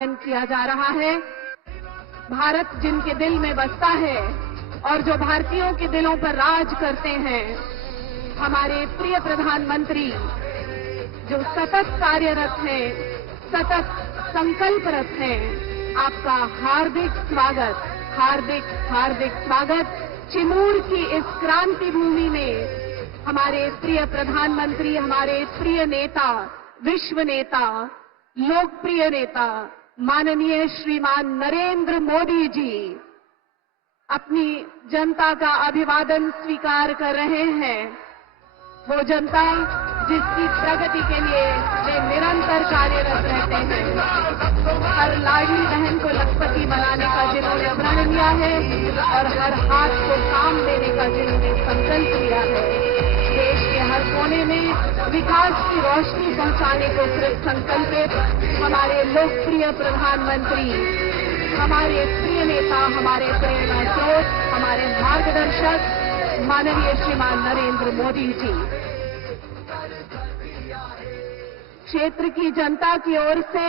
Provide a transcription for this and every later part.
किया जा रहा है। भारत जिनके दिल में बसता है और जो भारतीयों के दिलों पर राज करते हैं, हमारे प्रिय प्रधानमंत्री जो सतत कार्यरत हैं, सतत संकल्परत हैं, आपका हार्दिक स्वागत, हार्दिक हार्दिक स्वागत। चिमूर की इस क्रांति भूमि में हमारे प्रिय प्रधानमंत्री, हमारे प्रिय नेता, विश्व नेता, लोकप्रिय नेता माननीय श्रीमान नरेंद्र मोदी जी अपनी जनता का अभिवादन स्वीकार कर रहे हैं। वो जनता जिसकी प्रगति के लिए वे निरंतर कार्यरत रहते हैं। हर लाडली बहन को लखपति बनाने का जिन्होंने प्रण लिया है और हर हाथ को काम देने का जिन्होंने संकल्प लिया है। देश के हर कोने में विकास की रोशनी पहुंचाने को कृत संकल्पित हमारे लोकप्रिय प्रधानमंत्री, हमारे प्रिय नेता, हमारे प्रेरणा स्रोत, हमारे मार्गदर्शक माननीय श्रीमान नरेंद्र मोदी जी। क्षेत्र की जनता की ओर से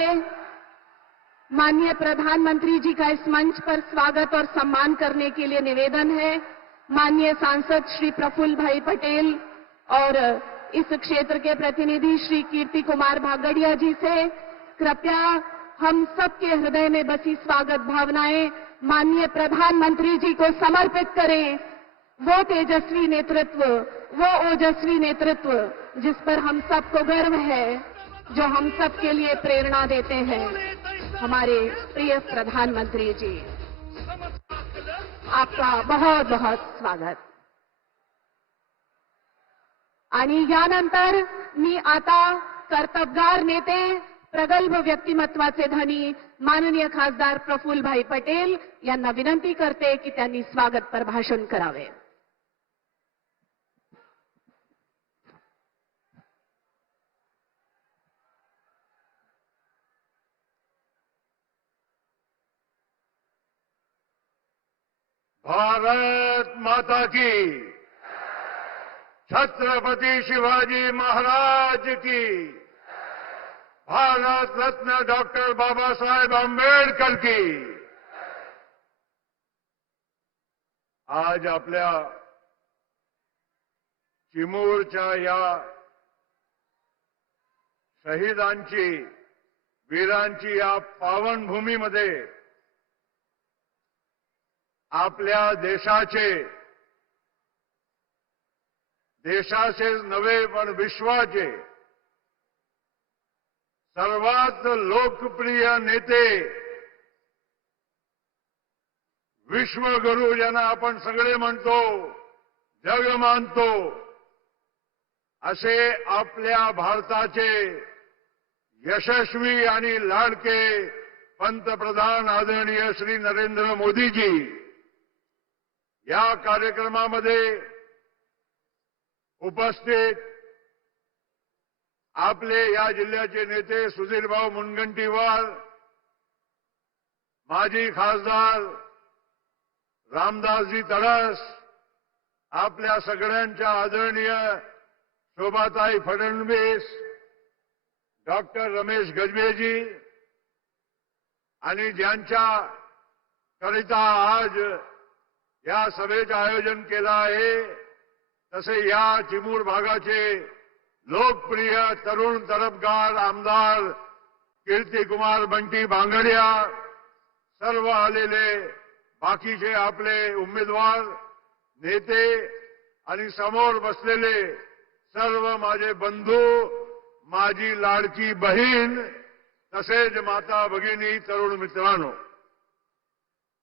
माननीय प्रधानमंत्री जी का इस मंच पर स्वागत और सम्मान करने के लिए निवेदन है। माननीय सांसद श्री प्रफुल्ल भाई पटेल और इस क्षेत्र के प्रतिनिधि श्री कीर्ति कुमार भागड़िया जी से कृपया हम सबके हृदय में बसी स्वागत भावनाएं माननीय प्रधानमंत्री जी को समर्पित करें। वो तेजस्वी नेतृत्व, वो ओजस्वी नेतृत्व जिस पर हम सबको गर्व है, जो हम सबके लिए प्रेरणा देते हैं, हमारे प्रिय प्रधानमंत्री जी, आपका बहुत बहुत स्वागत। आणि यानंतर मी आता कर्तबगार नेते, प्रगल्भ व्यक्तिमत्वाचे धनी माननीय खासदार प्रफुल्ल भाई पटेल यांना विनंती करते की त्यांनी स्वागतपर भाषण करावे। भारत माता की, छत्रपति शिवाजी महाराज की, भारत रत्न डॉक्टर बाबा साहेब आंबेडकर की। आज आपल्या चिमूरच्या या शहीदांची, वीरांची या पावनभूमीमध्ये आपल्या देशाचे नव्हे पण विश्वाचे सर्वात लोकप्रिय नेते, विश्वगुरू ज्यांना आपण सगळे म्हणतो, जग मानतो, असे आपल्या भारताचे यशस्वी आणि लाडके पंतप्रधान आदरणीय श्री नरेंद्र मोदीजी या कार्यक्रमामध्ये उपस्थित आपले या जिल्ह्याचे नेते सुधीरभाऊ मुनगंटीवार, माजी खासदार रामदासजी तडस, आपल्या सगळ्यांच्या आदरणीय शोभाताई फडणवीस, डॉक्टर रमेश गजबेजी आणि ज्यांच्या करिता आज या सभेचे आयोजन केलं आहे, तसे या चिमूर भागाचे लोकप्रिय तरुण तरफदार आमदार कीर्ती कुमार बंटी भांगडिया, सर्व आलेले बाकीचे आपले उमेदवार, नेते आणि समोर बसलेले सर्व माझे बंधू, माझी लाडकी बहीण, तसेच माता भगिनी, तरुण मित्रांनो,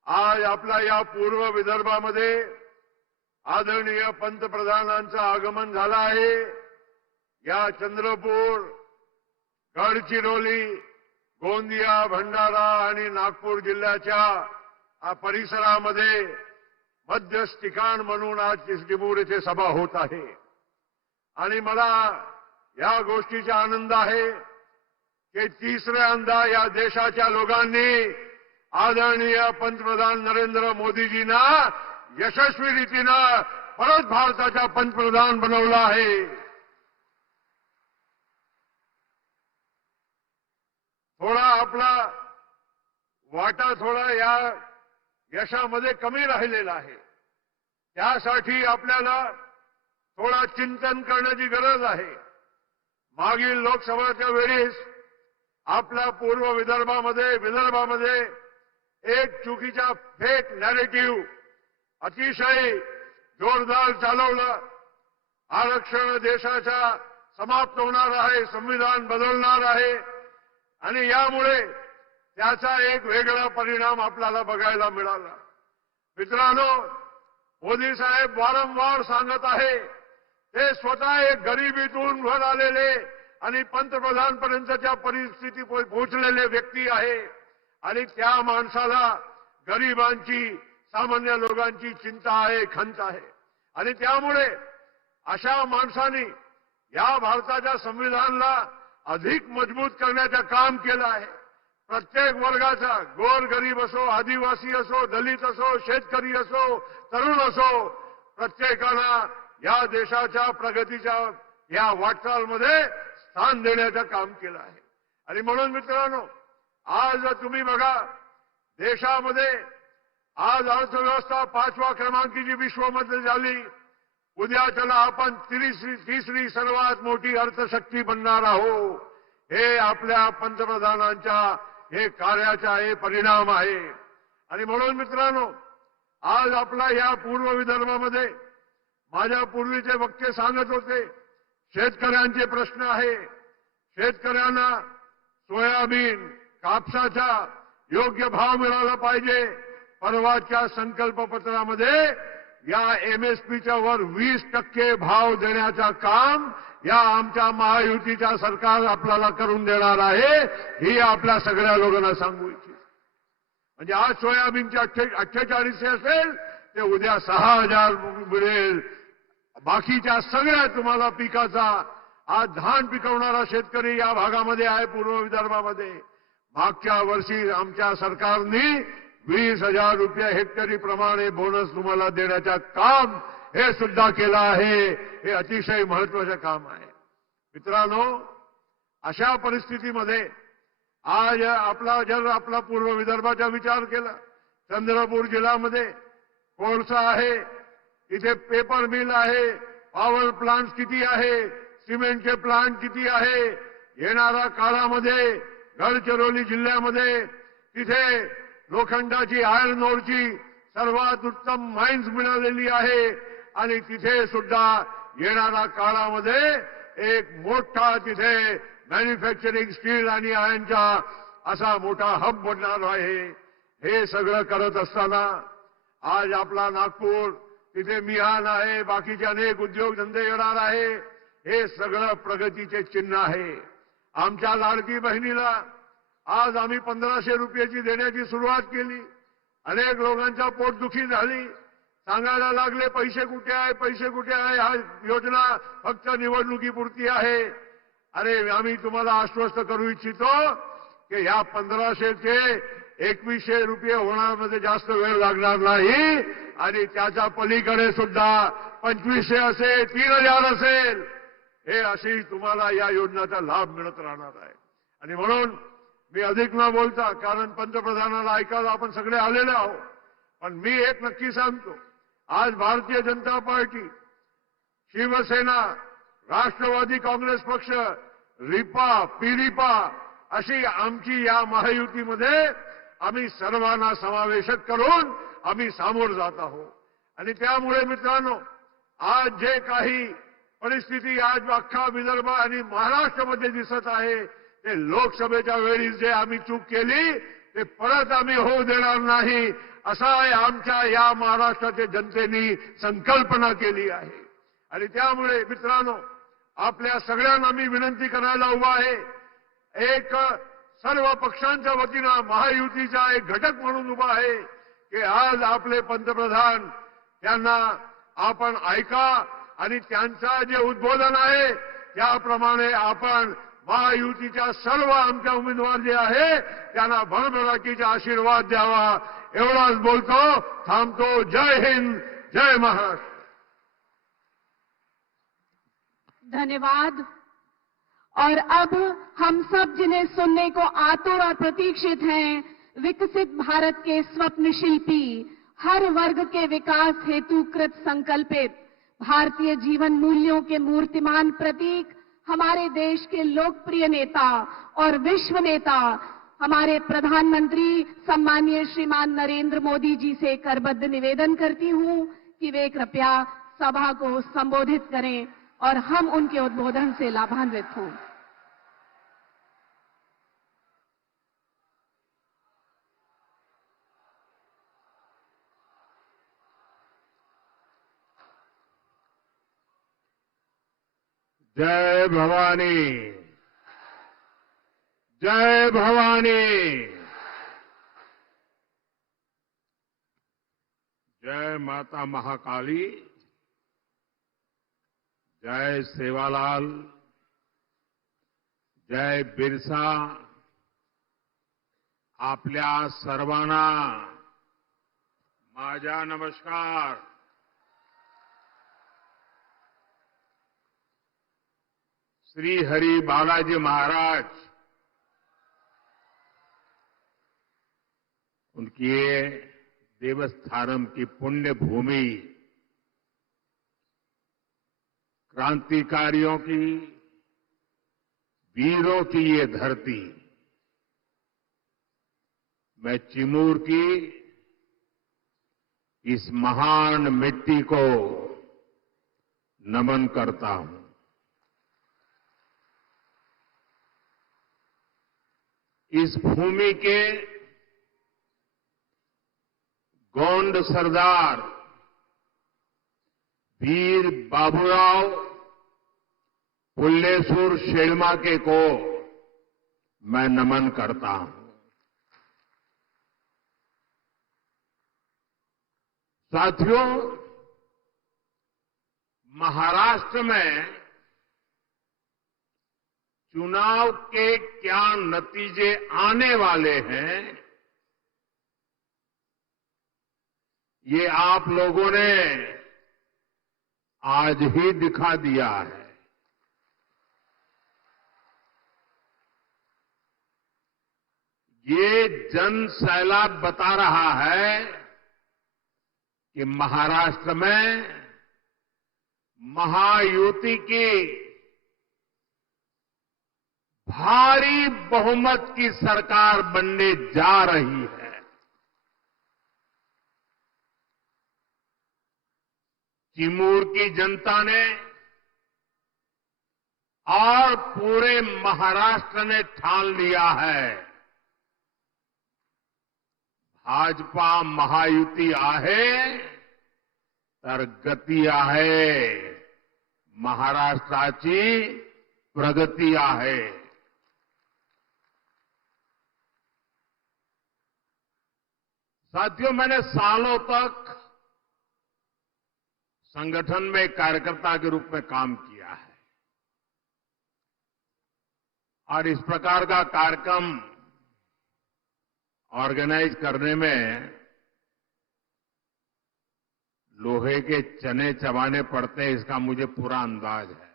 आज आपला या पूर्व विदर्भामध्ये आदरणीय पंतप्रधानांचं आगमन झालं आहे। या चंद्रपूर, गडचिरोली, गोंदिया, भंडारा आणि नागपूर जिल्ह्याच्या परिसरामध्ये मध्यस्थ ठिकाण म्हणून आज चिमूर येथे सभा होत आहे। आणि मला या गोष्टीचा आनंद आहे की तिसऱ्यांदा या देशाच्या लोकांनी आदरणीय पंतप्रधान नरेंद्र मोदीजींना यशस्वी रीतीनं परत भारताचा पंतप्रधान बनवला आहे। थोडा आपला वाटा थोडा या यशामध्ये कमी राहिलेला आहे. त्यासाठी आपल्याला थोडा चिंतन करण्याची गरज आहे. मागील लोकसभाच्या वेळेस आपला पूर्व विदर्भामध्ये एक चुकीचा फेक नॅरेटिव्ह अतिशय जोरदार चालवलं. आरक्षण देशाचा समाप्त होणार आहे, संविधान बदलणार आहे आणि यामुळे त्याचा एक वेगळा परिणाम आपल्याला बघायला मिळाला. मित्रांनो, मोदी साहेब वारंवार सांगत आहे ते स्वतः एक गरिबीतून वर आलेले आणि पंतप्रधानपर्यंतच्या परिस्थिती पोहोचलेले व्यक्ती आहे आणि त्या माणसाला गरिबांची, सामान्य लोकांची चिंता आहे, खंत आहे आणि त्यामुळे अशा माणसांनी या भारताच्या संविधानाला अधिक मजबूत करण्याचं काम केलं आहे. प्रत्येक वर्गाचा, गोरगरीब असो, आदिवासी असो, दलित असो, शेतकरी असो, तरुण असो, प्रत्येकाला या देशाच्या प्रगतीच्या या वाटचालमध्ये स्थान देण्याचं काम केलं आहे. आणि म्हणून मित्रांनो, आज तुम्ही बघा, देशामध्ये आज अर्थव्यवस्था 5व्या क्रमांकाची विश्वामध्ये झाली. उद्या त्याला आपण तिसरी सर्वात मोठी अर्थशक्ती बनणार आहोत. हे आपल्या पंतप्रधानांच्या हे कार्याचा हे परिणाम आहे. आणि म्हणून मित्रांनो, आज आपला या पूर्व विदर्भामध्ये माझ्या पूर्वीचे वक्ते सांगत होते, शेतकऱ्यांचे प्रश्न आहे. शेतकऱ्यांना सोयाबीन, कापसाचा योग्य भाव मिळाला पाहिजे. परवाच्या संकल्पपत्रामध्ये या एमएसपीच्या वर 20% भाव देण्याचं काम या आमच्या महायुतीच्या सरकार आपल्याला करून देणार आहे. ही आपल्या सगळ्या लोकांना सांगू इच्छितो. म्हणजे आज सोयाबीनचे 4800 असेल ते उद्या 6000 मिळेल. बाकीच्या सगळ्या तुम्हाला पिकाचा, आज धान पिकवणारा शेतकरी या भागामध्ये आहे, पूर्व विदर्भामध्ये. मागच्या वर्षी आमच्या सरकारने 20,000 रुपये हेक्टरी प्रमाणे बोनस तुम्हाला देण्याचं काम हे सुद्धा केलं आहे. हे अतिशय महत्वाचं काम आहे. मित्रांनो, अशा परिस्थितीमध्ये आज आपला पूर्व विदर्भाचा विचार केला, चंद्रपूर जिल्ह्यामध्ये कोळसा आहे, इथे पेपर मिल आहे, पॉवर प्लांट किती आहे, सिमेंटचे प्लांट किती आहे. येणाऱ्या काळामध्ये गडचिरोली जिल्ह्यामध्ये तिथे लोखंडाची, आयर्न ओरची सर्वात उत्तम माइन्स मिळालेली आहे आणि तिथे सुद्धा येणाऱ्या काळामध्ये एक मोठा तिथे मॅन्युफॅक्चरिंग स्टील आणि आयर्नचा असा मोठा हब बनणार आहे. हे सगळं करत असताना आज आपला नागपूर, तिथे मिहान आहे, बाकीचे अनेक उद्योगधंदे येणार आहे. हे सगळं प्रगतीचे चिन्ह आहे. आमच्या लाडकी बहिणीला आज आम्ही 1500 रुपयाची देण्याची सुरुवात केली. अनेक लोकांच्या पोटदुखी झाली, सांगायला लागले पैसे कुठे आहे, पैसे कुठे आहे. हा योजना फक्त निवडणुकीपुरती आहे. अरे, आम्ही तुम्हाला आश्वस्त करू इच्छितो की या 1500 ते 2100 रुपये होण्यामध्ये जास्त वेळ लागणार नाही आणि त्याच्या पलीकडे सुद्धा 2500 असेल, 3000 असेल, हे अशी तुम्हाला या योजनेचा लाभ मिळत राहणार आहे. आणि म्हणून मी अधिक न बोलता, कारण पंतप्रधानाला ऐकायला आपण सगळे आलेले आहोत, पण मी एक नक्की सांगतो, आज भारतीय जनता पार्टी, शिवसेना, राष्ट्रवादी काँग्रेस पक्ष, रिपा, पिरिपा अशी आमची या महायुतीमध्ये आम्ही सर्वांना समावेशक करून आम्ही सामोर जात आहोत. आणि त्यामुळे मित्रांनो, आज जे काही परिस्थिती आज अख्खा विदर्भ आणि महाराष्ट्रामध्ये दिसत आहे, ते लोकसभेच्या वेळी जे आम्ही चूक केली ते परत आम्ही होऊ देणार नाही, असा आमच्या या महाराष्ट्राच्या जनतेने संकल्पना केली आहे. आणि त्यामुळे मित्रांनो, आपल्या सगळ्यांना मी विनंती करायला उभा आहे, एक सर्व पक्षांच्या वतीनं महायुतीचा एक घटक म्हणून उभा आहे की आज आपले पंतप्रधान, त्यांना आपण ऐका आणि त्यांचा जे उद्बोधन आहे त्याप्रमाणे आपण महायुतीच्या सर्व आमच्या उमेदवार जे आहे त्यांना भरभराटीचा आशीर्वाद द्यावा. एवढाच बोलतो, थांबतो. जय हिंद, जय महाराष्ट्र. धन्यवाद. और अब हम सब जिन्हें सुनने को आतुर और प्रतीक्षित हैं, विकसित भारत के स्वप्न शिल्पी, हर वर्ग के विकास हेतु कृत संकल्पित, भारतीय जीवन मूल्यों के मूर्तिमान प्रतीक, हमारे देश के लोकप्रिय नेता और विश्व नेता, हमारे प्रधानमंत्री सम्मानीय श्रीमान नरेंद्र मोदी जी से करबद्ध निवेदन करती हूं कि वे कृपया सभा को संबोधित करें और हम उनके उद्बोधन से लाभान्वित हों। जय भवानी, जय भवानी, जय माता महाकाली, जय सेवालाल, जय बिरसा, आपल्या सर्वांना माझा नमस्कार। श्री हरि बालाजी महाराज उनकी ये देवस्थानम की पुण्य भूमि, क्रांतिकारियों की, वीरों की ये धरती, मैं चिमूर की इस महान मिट्टी को नमन करता हूं। इस भूमि के गोंड सरदार वीर बाबूराव पुल्लेसूर शेड़माके को मैं नमन करता हूं। साथियों, महाराष्ट्र में चुनाव के क्या नतीजे आने वाले हैं, ये आप लोगों ने आज ही दिखा दिया है। ये जन सैलाब बता रहा है कि महाराष्ट्र में महायुति की भारी बहुमत की सरकार बनने जा रही है। चिमूर की जनता ने और पूरे महाराष्ट्र ने ठान लिया है, भाजपा महायुती आहे तर गती आहे, महाराष्ट्राची प्रगती आहे। साथियों, मैंने सालों तक संगठन में कार्यकर्ता के रूप में काम किया है और इस प्रकार का कार्यक्रम ऑर्गेनाइज करने में लोहे के चने चबाने पड़ते हैं, इसका मुझे पूरा अंदाज है।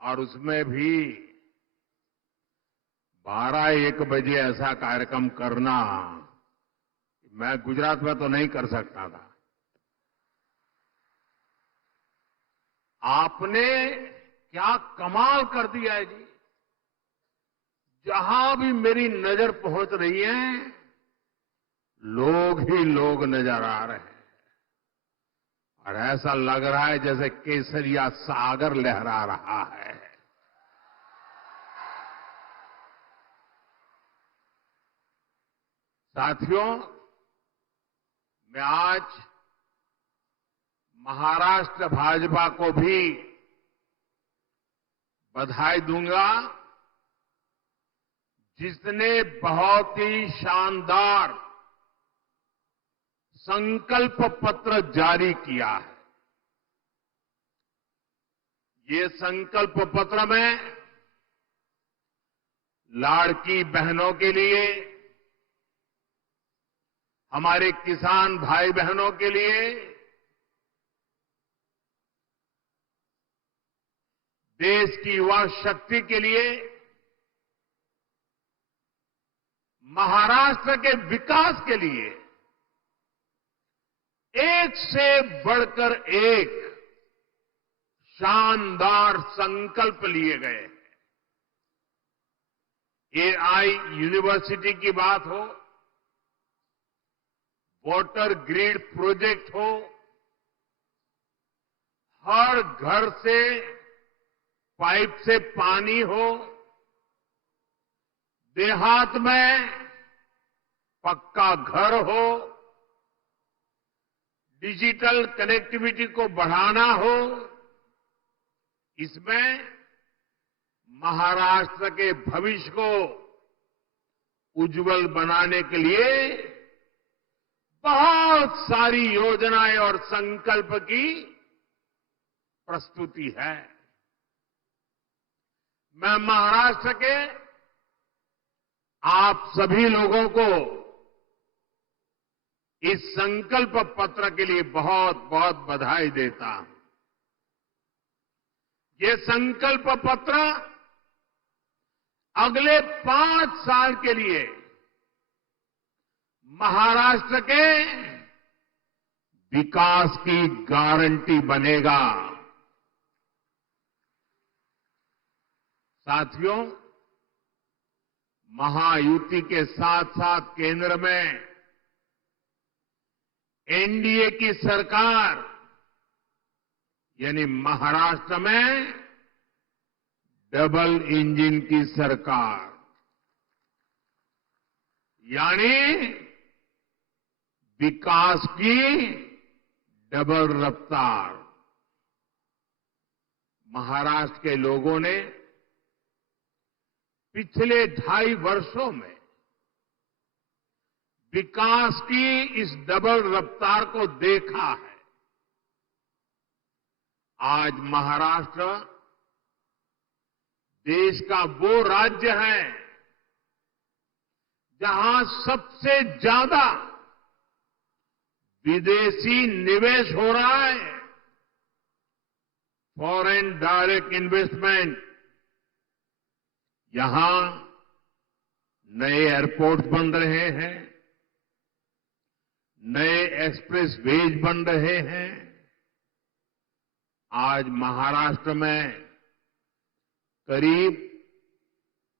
और उसमें भी 12-1 बजे ऐसा कार्यक्रम करना, मैं गुजरात में तो नहीं कर सकता था। आपने क्या कमाल कर दिया है जी। जहां भी मेरी नजर पहुंच रही है, लोग ही लोग नजर आ रहे हैं और ऐसा लग रहा है जैसे केसरिया सागर लहरा रहा है। साथियों, मैं आज महाराष्ट्र भाजपा को भी बधाई दूंगा, जिसने बहुत ही शानदार संकल्प पत्र जारी किया है। ये संकल्प पत्र में लाड़की बहनों के लिए, हमारे किसान भाई बहनों के लिए, देश की युवा शक्ति के लिए महाराष्ट्र के विकास के लिए एक से बढ़कर एक शानदार संकल्प लिए गए हैं। एआई यूनिवर्सिटी की बात हो, वाटर ग्रिड प्रोजेक्ट हो, हर घर से पाइप से पानी हो, देहात में पक्का घर हो, डिजिटल कनेक्टिविटी को बढ़ाना हो, इसमें महाराष्ट्र के भविष्य को उज्जवल बनाने के लिए बहुत सारी योजनाएं और संकल्प की प्रस्तुति है। मैं महाराष्ट्र के आप सभी लोगों को इस संकल्प पत्र के लिए बहुत बहुत बधाई देता हूं। ये संकल्प पत्र अगले 5 साल के लिए महाराष्ट्र के विकास की गारंटी बनेगा। साथियों, महायुति के साथ साथ केंद्र में एनडीए की सरकार यानी महाराष्ट्र में डबल इंजन की सरकार यानी विकास की डबल रफ्तार। महाराष्ट्र के लोगों ने पिछले 2.5 वर्षों में विकास की इस डबल रफ्तार को देखा है। आज महाराष्ट्र देश का वो राज्य है जहां सबसे ज्यादा विदेशी निवेश हो रहा है। फॉरेन डायरेक्ट इन्वेस्टमेंट, यहां नए एयरपोर्ट बन रहे हैं, नए एक्सप्रेस वेज बन रहे हैं। आज महाराष्ट्र में करीब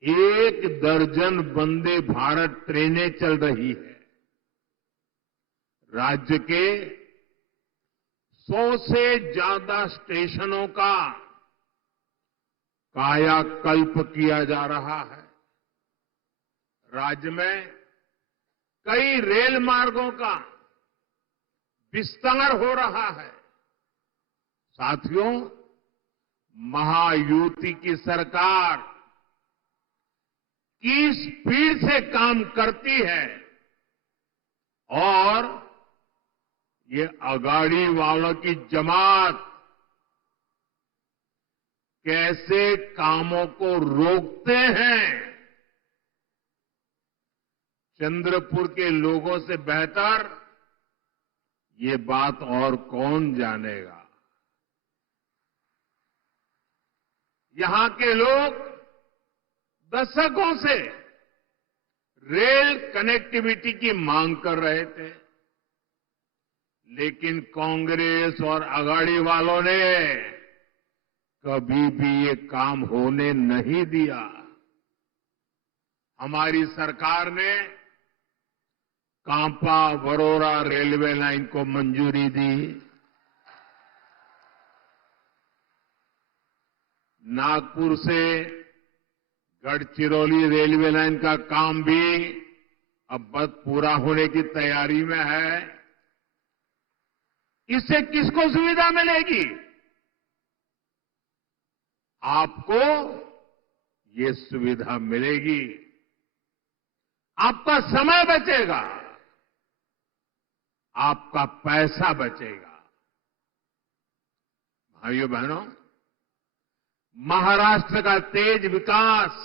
1 दर्जन वंदे भारत ट्रेनें चल रही है। राज्य के 100 से ज्यादा स्टेशनों का कायाकल्प किया जा रहा है। राज्य में कई रेल मार्गों का विस्तार हो रहा है। साथियों, महायुति की सरकार किस स्पीड से काम करती है और ये अगाड़ी वालों की जमात कैसे कामों को रोकते हैं, चंद्रपुर के लोगों से बेहतर ये बात और कौन जानेगा। यहां के लोग दशकों से रेल कनेक्टिविटी की मांग कर रहे थे, लेकिन कांग्रेस और अगाड़ी वालों ने कभी भी ये काम होने नहीं दिया। हमारी सरकार ने कांपा वरोरा रेलवे लाइन को मंजूरी दी, नागपुर से गढ़चिरौली रेलवे लाइन का काम भी अब बस पूरा होने की तैयारी में है। इससे किसको सुविधा मिलेगी? आपको ये सुविधा मिलेगी, आपका समय बचेगा, आपका पैसा बचेगा। भाइयों बहनों, महाराष्ट्र का तेज विकास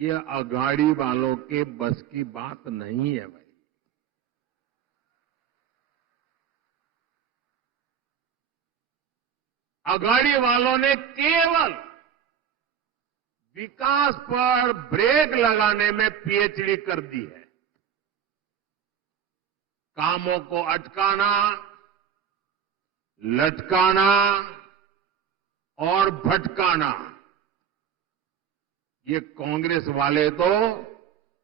ये अगाड़ी वालों के बस की बात नहीं है भाई। अगाड़ी वालों ने केवल विकास पर ब्रेक लगाने में पीएचडी कर दी है। कामों को अटकाना, लटकाना और भटकाना, ये कांग्रेस वाले तो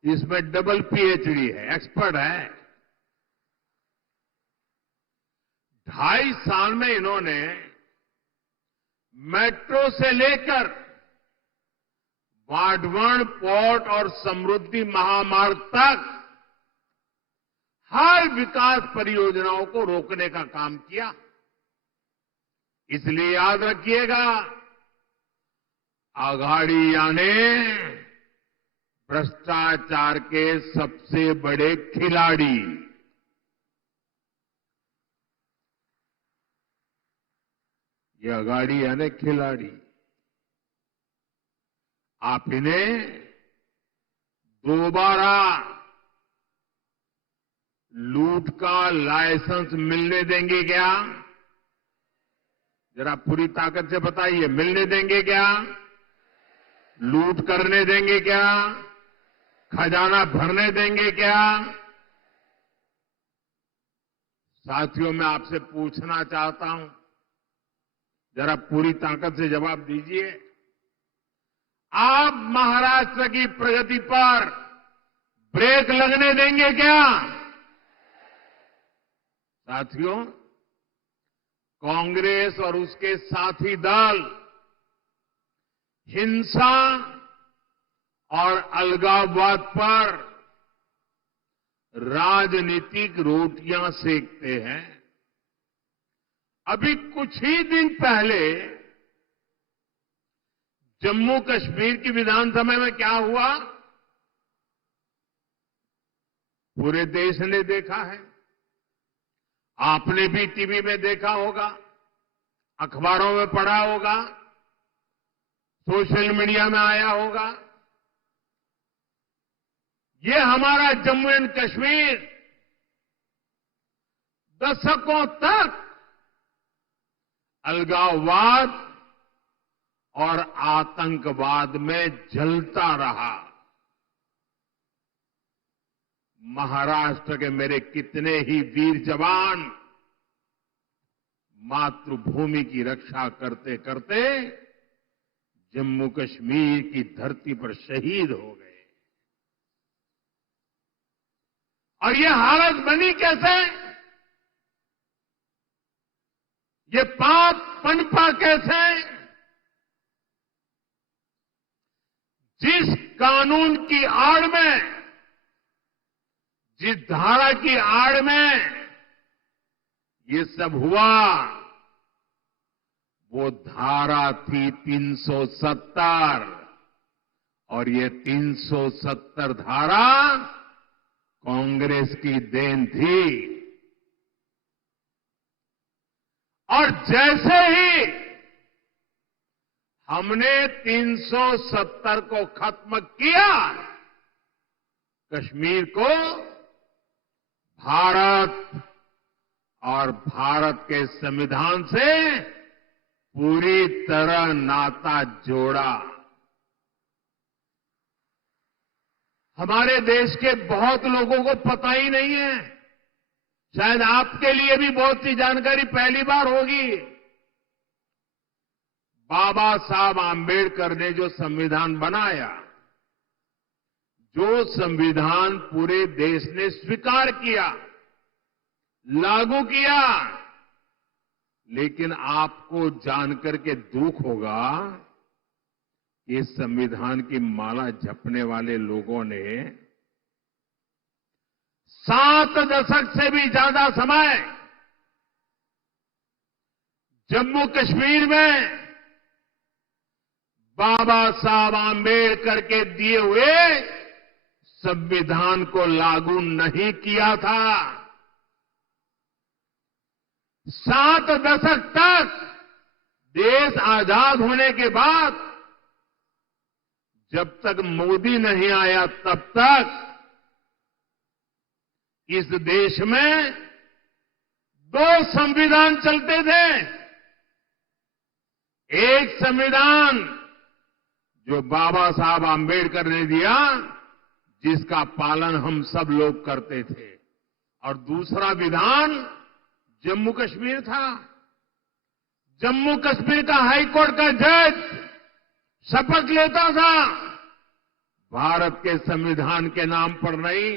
इसमें डबल पीएचडी है, एक्सपर्ट है। 2.5 साल में इन्होंने मेट्रो से लेकर वाडवण पोर्ट और समृद्धि महामार्ग तक हर विकास परियोजनाओं को रोकने का काम किया। इसलिए याद रखिएगा, आघाड़ी यानी भ्रष्टाचार के सबसे बड़े खिलाड़ी। ये आघाड़ी यानी खिलाड़ी। आप इन्हें दोबारा लूट का लाइसेंस मिलने देंगे क्या? जरा पूरी ताकत से बताइए, मिलने देंगे क्या? लूट करने देंगे क्या? खजाना भरने देंगे क्या? साथियों, मैं आपसे पूछना चाहता हूं, जरा पूरी ताकत से जवाब दीजिए। आप महाराष्ट्र की प्रगति पर ब्रेक लगने देंगे क्या? साथियों, कांग्रेस और उसके साथी दल हिंसा और अलगाववाद पर राजनीतिक रोटियां सेकते हैं। अभी कुछ ही दिन पहले जम्मू कश्मीर की विधानसभा में क्या हुआ, पूरे देश ने देखा है। आपने भी टीवी में देखा होगा, अखबारों में पढ़ा होगा, सोशल मीडिया में आया होगा। ये हमारा जम्मू एंड कश्मीर दशकों तक अलगाववाद और आतंकवाद में जलता रहा। महाराष्ट्र के मेरे कितने ही वीर जवान मातृभूमि की रक्षा करते करते जम्मू कश्मीर की धरती पर शहीद हो गए। और ये हालत बनी कैसे? ये पाप पनपा कैसे? जिस कानून की आड़ में, जिस धारा की आड़ में ये सब हुआ, वो धारा थी 370, और ये 370 धारा कांग्रेस की देन थी। और जैसे ही हमने 370 को खत्म किया, कश्मीर को भारत और भारत के संविधान से पूरी तरह नाता जोड़ा। हमारे देश के बहुत लोगों को पता ही नहीं है, शायद आपके लिए भी बहुत सी जानकारी पहली बार होगी। बाबा साहब आंबेडकर ने जो संविधान बनाया, जो संविधान पूरे देश ने स्वीकार किया, लागू किया, लेकिन आपको जानकर के दुख होगा, इस संविधान की माला जपने वाले लोगों ने 7 दशक से भी ज्यादा समय जम्मू कश्मीर में बाबा साहब आंबेडकर के दिए हुए संविधान को लागू नहीं किया था। 7 दशक तक देश आजाद होने के बाद जब तक मोदी नहीं आया, तब तक इस देश में 2 संविधान चलते थे। एक संविधान जो बाबा साहब आम्बेडकर ने दिया, जिसका पालन हम सब लोग करते थे। और दूसरा विधान जम्मू कश्मीर था। जम्मू कश्मीर का हाईकोर्ट का जज शपथ लेता था भारत के संविधान के नाम पर नहीं।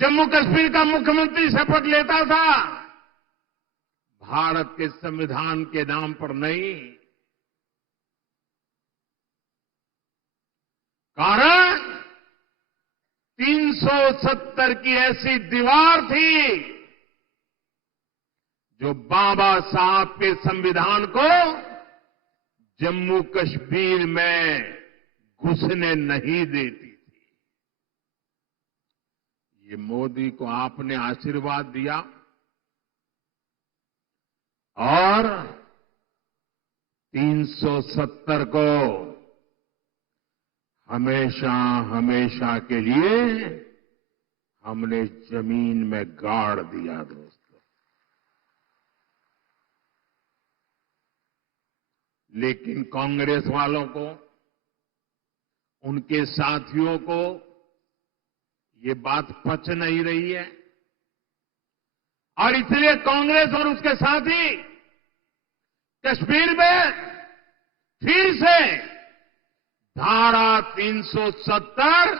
जम्मू कश्मीर का मुख्यमंत्री शपथ लेता था भारत के संविधान के नाम पर नहीं। कारण 370 की ऐसी दीवार थी जो बाबा साहब के संविधान को जम्मू कश्मीर में घुसने नहीं देती थी। ये मोदी को आपने आशीर्वाद दिया और 370 को हमेशा हमेशा के लिए हमने जमीन में गाड़ दिया। दोस्तों, लेकिन कांग्रेस वालों को, उनके साथियों को ये बात पच नहीं रही है और इसलिए कांग्रेस और उसके साथी कश्मीर में फिर से धारा 370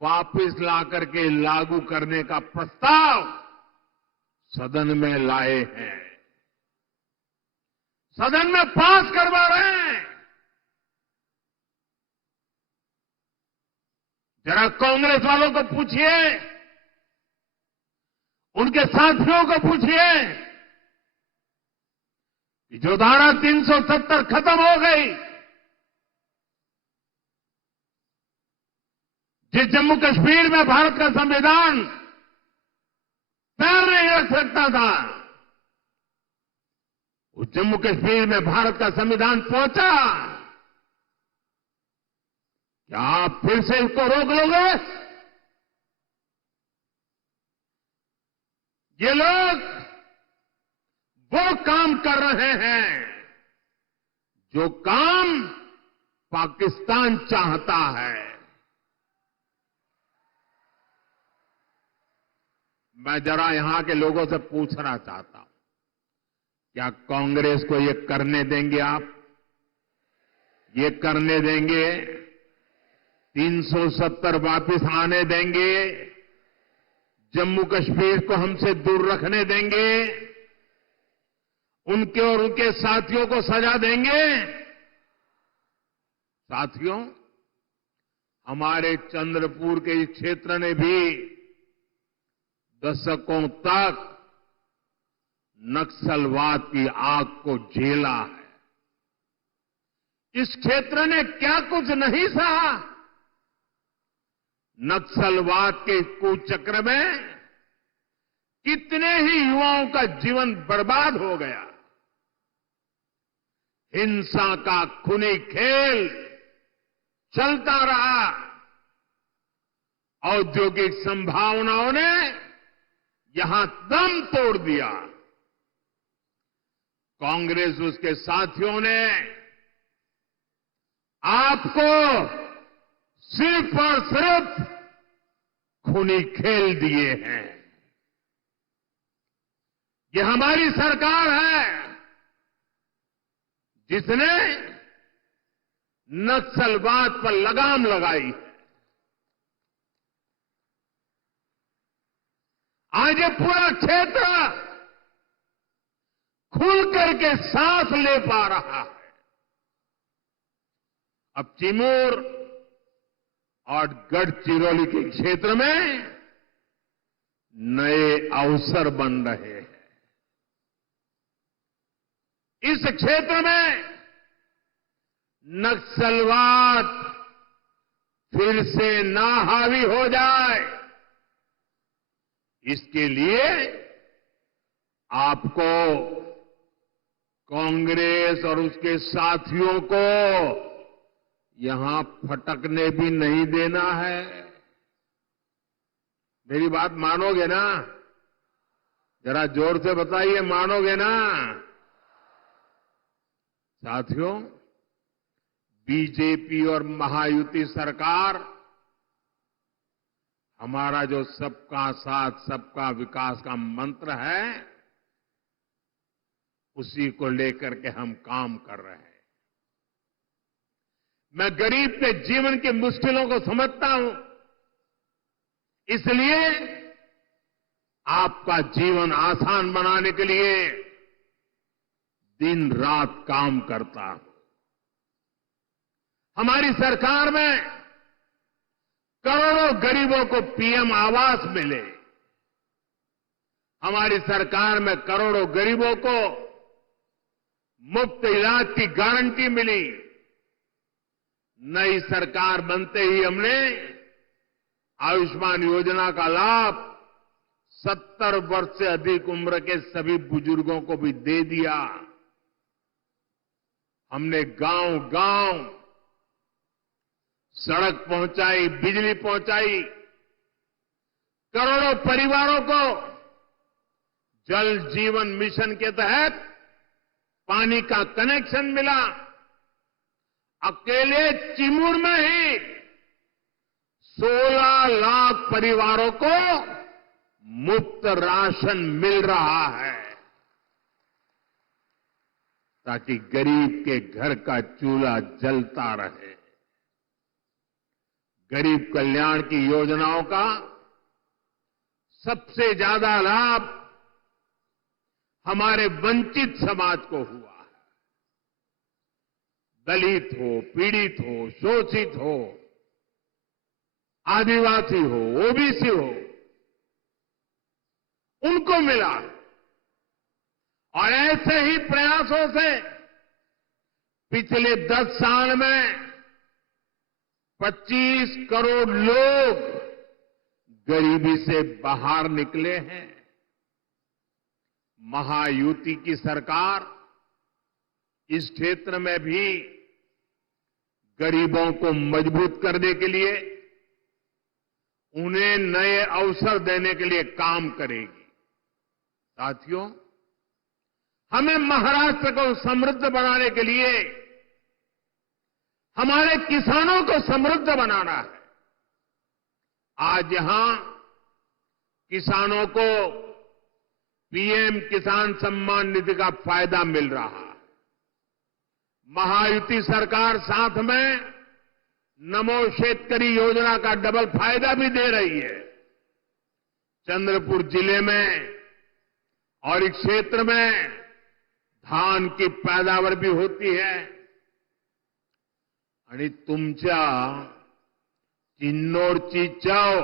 वापस लाकर के लागू करने का प्रस्ताव सदन में लाए हैं, सदन में पास करवा रहे हैं। जरा कांग्रेस वालों को पूछिए, उनके साथियों को पूछिए कि जो धारा 370 खत्म हो गई, जिस जम्मू कश्मीर में भारत का संविधान पैर नहीं रख सकता था, उस जम्मू कश्मीर में भारत का संविधान पहुंचा। क्या आप फिर से इसको रोक लोगे? ये लोग वो काम कर रहे हैं जो काम पाकिस्तान चाहता है। मैं जरा यहां के लोगों से पूछना चाहता हूं, क्या कांग्रेस को ये करने देंगे आप? ये करने देंगे? 370 वापस आने देंगे? जम्मू कश्मीर को हमसे दूर रखने देंगे? उनके और उनके साथियों को सजा देंगे? साथियों, हमारे चंद्रपुर के इस क्षेत्र ने भी दशकों तक नक्सलवाद की आग को झेला है। इस क्षेत्र ने क्या कुछ नहीं सहा। नक्सलवाद के कुचक्र में कितने ही युवाओं का जीवन बर्बाद हो गया। हिंसा का खूनी खेल चलता रहा। औद्योगिक संभावनाओं ने यहां दम तोड़ दिया। कांग्रेस उसके साथियों ने आपको सिर्फ और सिर्फ खूनी खेल दिए हैं। ये हमारी सरकार है जिसने नक्सलवाद पर लगाम लगाई है। आज ये पूरा क्षेत्र खुल करके सांस ले पा रहा है। अब चिमूर और गढ़चिरौली के क्षेत्र में नए अवसर बन रहे हैं। इस क्षेत्र में नक्सलवाद फिर से ना हावी हो जाए, इसके लिए आपको कांग्रेस और उसके साथियों को यहां फटकने भी नहीं देना है। मेरी बात मानोगे ना? जरा जोर से बताइए, मानोगे ना? साथियों, बीजेपी और महायुति सरकार हमारा जो सबका साथ सबका विकास का मंत्र है, उसी को लेकर के हम काम कर रहे हैं। मैं गरीब के जीवन की मुश्किलों को समझता हूं, इसलिए आपका जीवन आसान बनाने के लिए दिन रात काम करता हूं। हमारी सरकार में करोड़ों गरीबों को पीएम आवास मिले। हमारी सरकार में करोड़ों गरीबों को मुफ्त इलाज की गारंटी मिली। नई सरकार बनते ही हमने आयुष्मान योजना का लाभ 70 वर्ष से अधिक उम्र के सभी बुजुर्गों को भी दे दिया। हमने गांव-गांव सड़क पहुंचाई, बिजली पहुंचाई, करोड़ों परिवारों को जल जीवन मिशन के तहत पानी का कनेक्शन मिला। अकेले चिमूर में ही 16 लाख परिवारों को मुफ्त राशन मिल रहा है, ताकि गरीब के घर का चूल्हा जलता रहे। गरीब कल्याण की योजनाओं का सबसे ज्यादा लाभ हमारे वंचित समाज को हुआ है। दलित हो, पीड़ित हो, शोषित हो, आदिवासी हो, ओबीसी हो, उनको मिला। और ऐसे ही प्रयासों से पिछले 10 साल में 25 करोड़ लोग गरीबी से बाहर निकले हैं। महायुति की सरकार इस क्षेत्र में भी गरीबों को मजबूत करने के लिए, उन्हें नए अवसर देने के लिए काम करेगी। साथियों, हमें महाराष्ट्र को समृद्ध बनाने के लिए हमारे किसानों को समृद्ध बनाना है। आज यहां किसानों को पीएम किसान सम्मान निधि का फायदा मिल रहा है। महायुति सरकार साथ में नमो शेतकरी योजना का डबल फायदा भी दे रही है। चंद्रपुर जिले में और इस क्षेत्र में धान की पैदावार भी होती है। आणि तुमच्या चिन्नोरची चव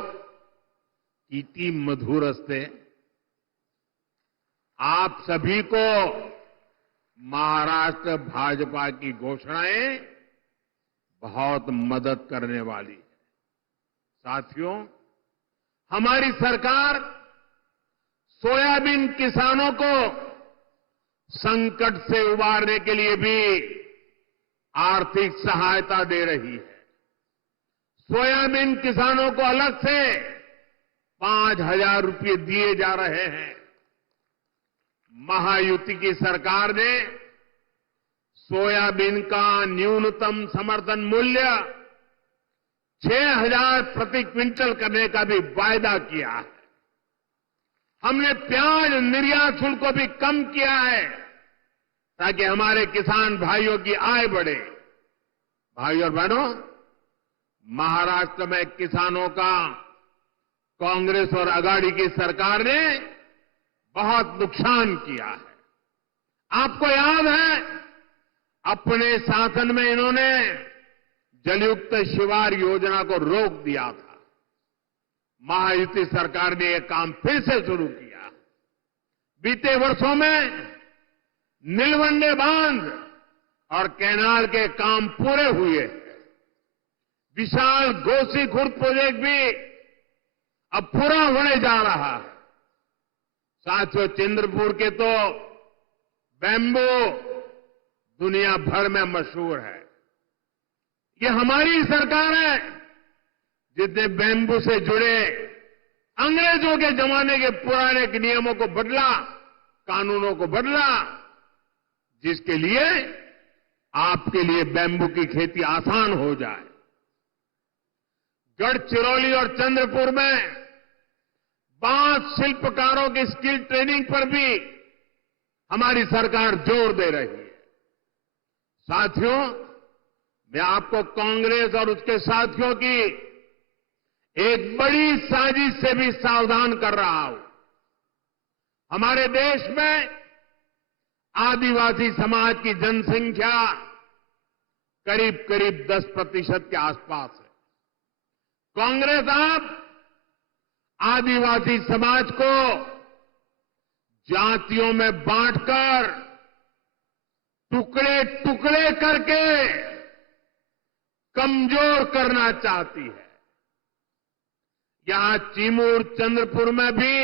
किती मधुर असते। आप सभी को महाराष्ट्र भाजपा की घोषणाएं बहुत मदद करने वाली है। साथियों, हमारी सरकार सोयाबीन किसानों को संकट से उबारने के लिए भी आर्थिक सहायता दे रही है। सोयाबीन किसानों को अलग से 5,000 रुपये दिए जा रहे हैं। महायुति की सरकार ने सोयाबीन का न्यूनतम समर्थन मूल्य 6,000 प्रति क्विंटल करने का भी वायदा किया है। हमने प्याज निर्यात शुल्क को भी कम किया है, ताकि हमारे किसान भाइयों की आय बढ़े। भाइयों और बहनों, महाराष्ट्र में किसानों का कांग्रेस और अघाड़ी की सरकार ने बहुत नुकसान किया है। आपको याद है, अपने शासन में इन्होंने जलयुक्त शिवार योजना को रोक दिया था। महायुति सरकार ने यह काम फिर से शुरू किया। बीते वर्षों में नीलवंडे बांध और कैनाल के काम पूरे हुए। विशाल गोसीखुर्द प्रोजेक्ट भी अब पूरा होने जा रहा है। साथियों, चंद्रपुर के तो बैम्बू दुनिया भर में मशहूर है। ये हमारी सरकार है जिसने बैम्बू से जुड़े अंग्रेजों के जमाने के पुराने नियमों को बदला, कानूनों को बदला, जिसके लिए आपके लिए बैम्बू की खेती आसान हो जाए। गढ़चिरौली और चंद्रपुर में बांस शिल्पकारों की स्किल ट्रेनिंग पर भी हमारी सरकार जोर दे रही है। साथियों, मैं आपको कांग्रेस और उसके साथियों की एक बड़ी साजिश से भी सावधान कर रहा हूं। हमारे देश में आदिवासी समाज की जनसंख्या करीब करीब 10% के आसपास है। कांग्रेस आप आदिवासी समाज को जातियों में बांटकर टुकड़े टुकड़े करके कमजोर करना चाहती है। यहां चिमूर चंद्रपुर में भी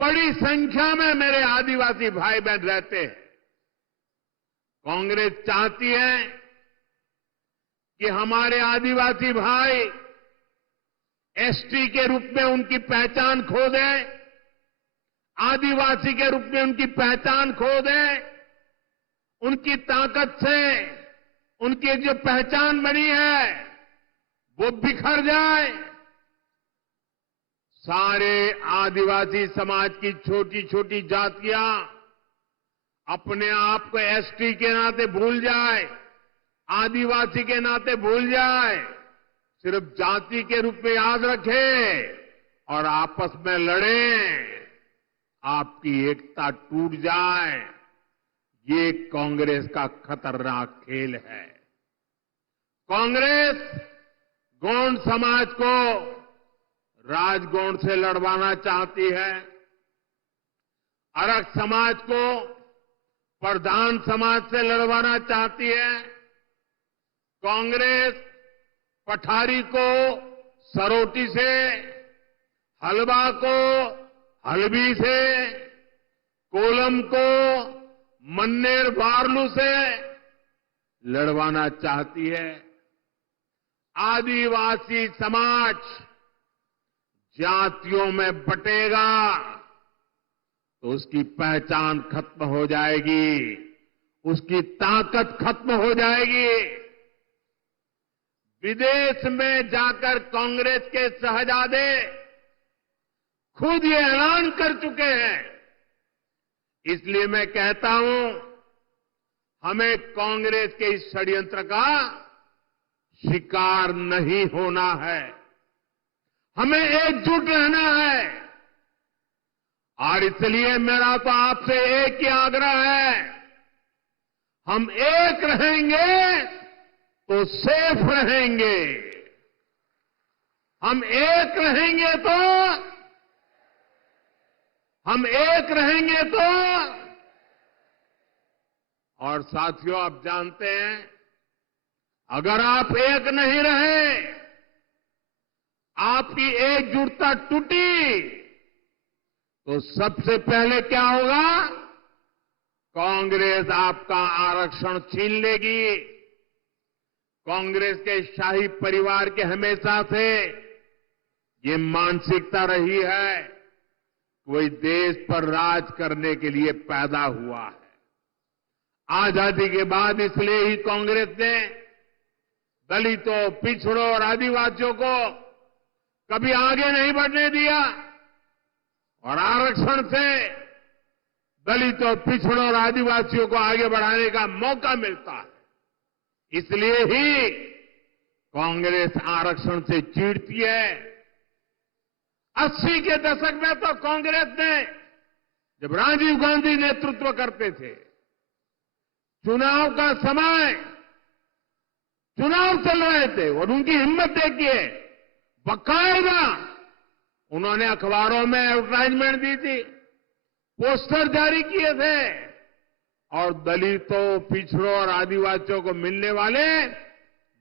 बड़ी संख्या में मेरे आदिवासी भाई बहन रहते हैं। कांग्रेस चाहती है कि हमारे आदिवासी भाई एसटी के रूप में उनकी पहचान खो दें, आदिवासी के रूप में उनकी पहचान खो दें, उनकी ताकत से उनकी जो पहचान बनी है वो बिखर जाए। सारे आदिवासी समाज की छोटी छोटी जातियां अपने आप को एसटी के नाते भूल जाए, आदिवासी के नाते भूल जाए, सिर्फ जाति के रूप में याद रखें और आपस में लड़ें, आपकी एकता टूट जाए। ये कांग्रेस का खतरनाक खेल है। कांग्रेस गौंड समाज को राजगौंड से लड़वाना चाहती है, अरग समाज को प्रधान समाज से लड़वाना चाहती है, कांग्रेस पठारी को सरोटी से, हलवा को हलबी से, कोलम को मन्नेर वारलू से लड़वाना चाहती है। आदिवासी समाज जातियों में बटेगा तो उसकी पहचान खत्म हो जाएगी, उसकी ताकत खत्म हो जाएगी। विदेश में जाकर कांग्रेस के शहजादे खुद ये ऐलान कर चुके हैं। इसलिए मैं कहता हूं, हमें कांग्रेस के इस षड्यंत्र का शिकार नहीं होना है, हमें एकजुट रहना है। और इसलिए मेरा तो आपसे एक ही आग्रह है, हम एक रहेंगे तो सेफ रहेंगे, हम एक रहेंगे तो और साथियों, आप जानते हैं, अगर आप एक नहीं रहे, आपकी एकजुटता टूटी, तो सबसे पहले क्या होगा? कांग्रेस आपका आरक्षण छीन लेगी। कांग्रेस के शाही परिवार के हमेशा से ये मानसिकता रही है, कोई देश पर राज करने के लिए पैदा हुआ है। आजादी के बाद इसलिए ही कांग्रेस ने दलितों, पिछड़ों और आदिवासियों को कभी आगे नहीं बढ़ने दिया और आरक्षण से दलितों, पिछड़ों और आदिवासियों को आगे बढ़ाने का मौका मिलता है। इसलिए ही कांग्रेस आरक्षण से चिढ़ती है। 80 के दशक में तो कांग्रेस ने, जब राजीव गांधी नेतृत्व करते थे, चुनाव का समय, चुनाव चल रहे थे और उनकी हिम्मत देखिए, बाकायदा उन्होंने अखबारों में एडवर्टाइजमेंट दी थी, पोस्टर जारी किए थे और दलितों, पिछड़ों और आदिवासियों को मिलने वाले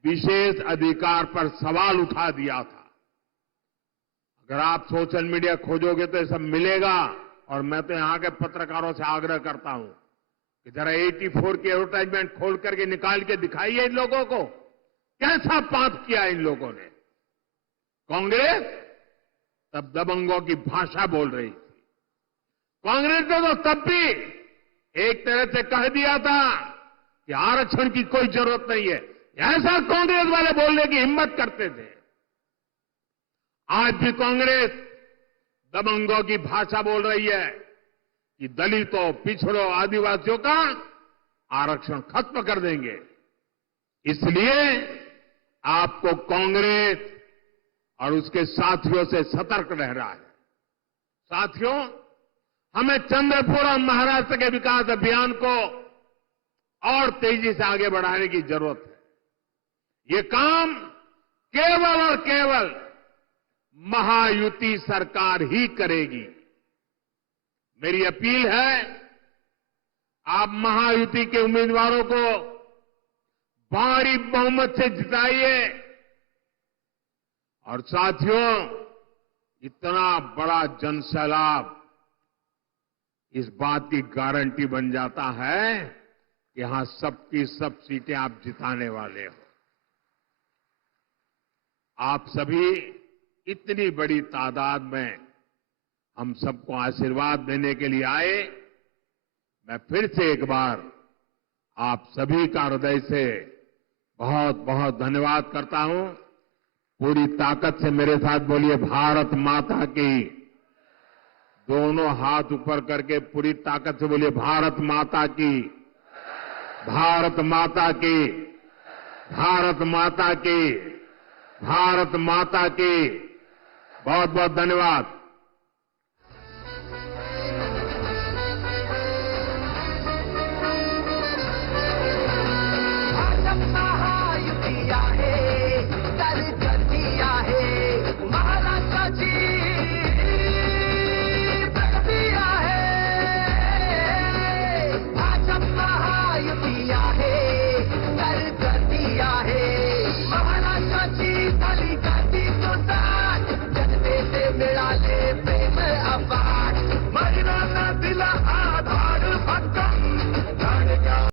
विशेष अधिकार पर सवाल उठा दिया था। अगर आप सोशल मीडिया खोजोगे तो ये सब मिलेगा। और मैं तो यहां के पत्रकारों से आग्रह करता हूं कि जरा 84 की एडवर्टाइजमेंट खोल करके निकाल के दिखाइए इन लोगों को, कैसा पाप किया इन लोगों ने। कांग्रेस तब दबंगों की भाषा बोल रही थी। कांग्रेस ने तो तब भी एक तरह से कह दिया था कि आरक्षण की कोई जरूरत नहीं है, ऐसा कांग्रेस वाले बोलने की हिम्मत करते थे। आज भी कांग्रेस दबंगों की भाषा बोल रही है कि दलितों, पिछड़ों, आदिवासियों का आरक्षण खत्म कर देंगे। इसलिए आपको कांग्रेस और उसके साथियों से सतर्क रहना है। साथियों, हमें चंद्रपुर और महाराष्ट्र के विकास अभियान को और तेजी से आगे बढ़ाने की जरूरत है। ये काम केवल और केवल महायुति सरकार ही करेगी। मेरी अपील है, आप महायुति के उम्मीदवारों को भारी बहुमत से जिताइए। और साथियों, इतना बड़ा जनसैलाब इस बात की गारंटी बन जाता है कि यहां सबकी सब सीटें आप जिताने वाले हो। आप सभी इतनी बड़ी तादाद में हम सबको आशीर्वाद देने के लिए आए। मैं फिर से एक बार आप सभी का हृदय से बहुत बहुत धन्यवाद करता हूं। पूरी ताकत से मेरे साथ बोलिए, भारत माता की। दोनों हाथ ऊपर करके पूरी ताकत से बोलिए, भारत माता की, भारत माता की, भारत माता की, भारत माता की। बहुत बहुत धन्यवाद।